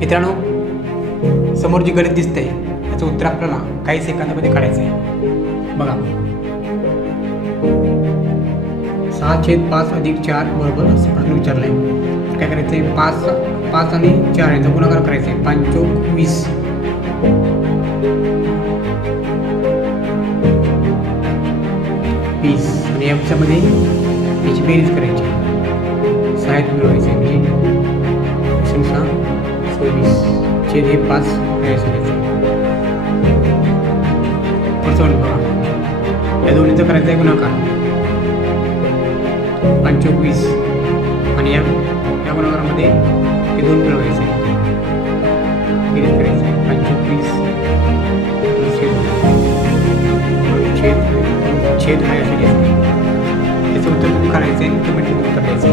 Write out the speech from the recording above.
मित्रांनो, समोर जी गणित दिसते त्याचं उत्तर आपल्याला काही सेकंदामध्ये काढायचं आहे. बघा, 6/5 + 4 बरोबर असं प्रश्न विचारला आहे. तर काय करायचं आहे, 5 आणि 4 याचा गुणाकार करायचा आहे. 5 × 20 20 आणि याच्यामध्ये याची बेरीज करायची. 6 मिळवायचे म्हणजे 6 24 छेद हे 5 बघा, या दोन्हीचं करायचं आहे गुणाकार. 5 × 20 आणि या गुणाकारामध्ये हे 2 मिळवायचे, बेरीज करायचं आहे. 5 × 20 छेद आहे असे घ्यायचं. त्याचं उत्तर करायचं आहे, कमेंटमध्ये उत्तर द्यायचं.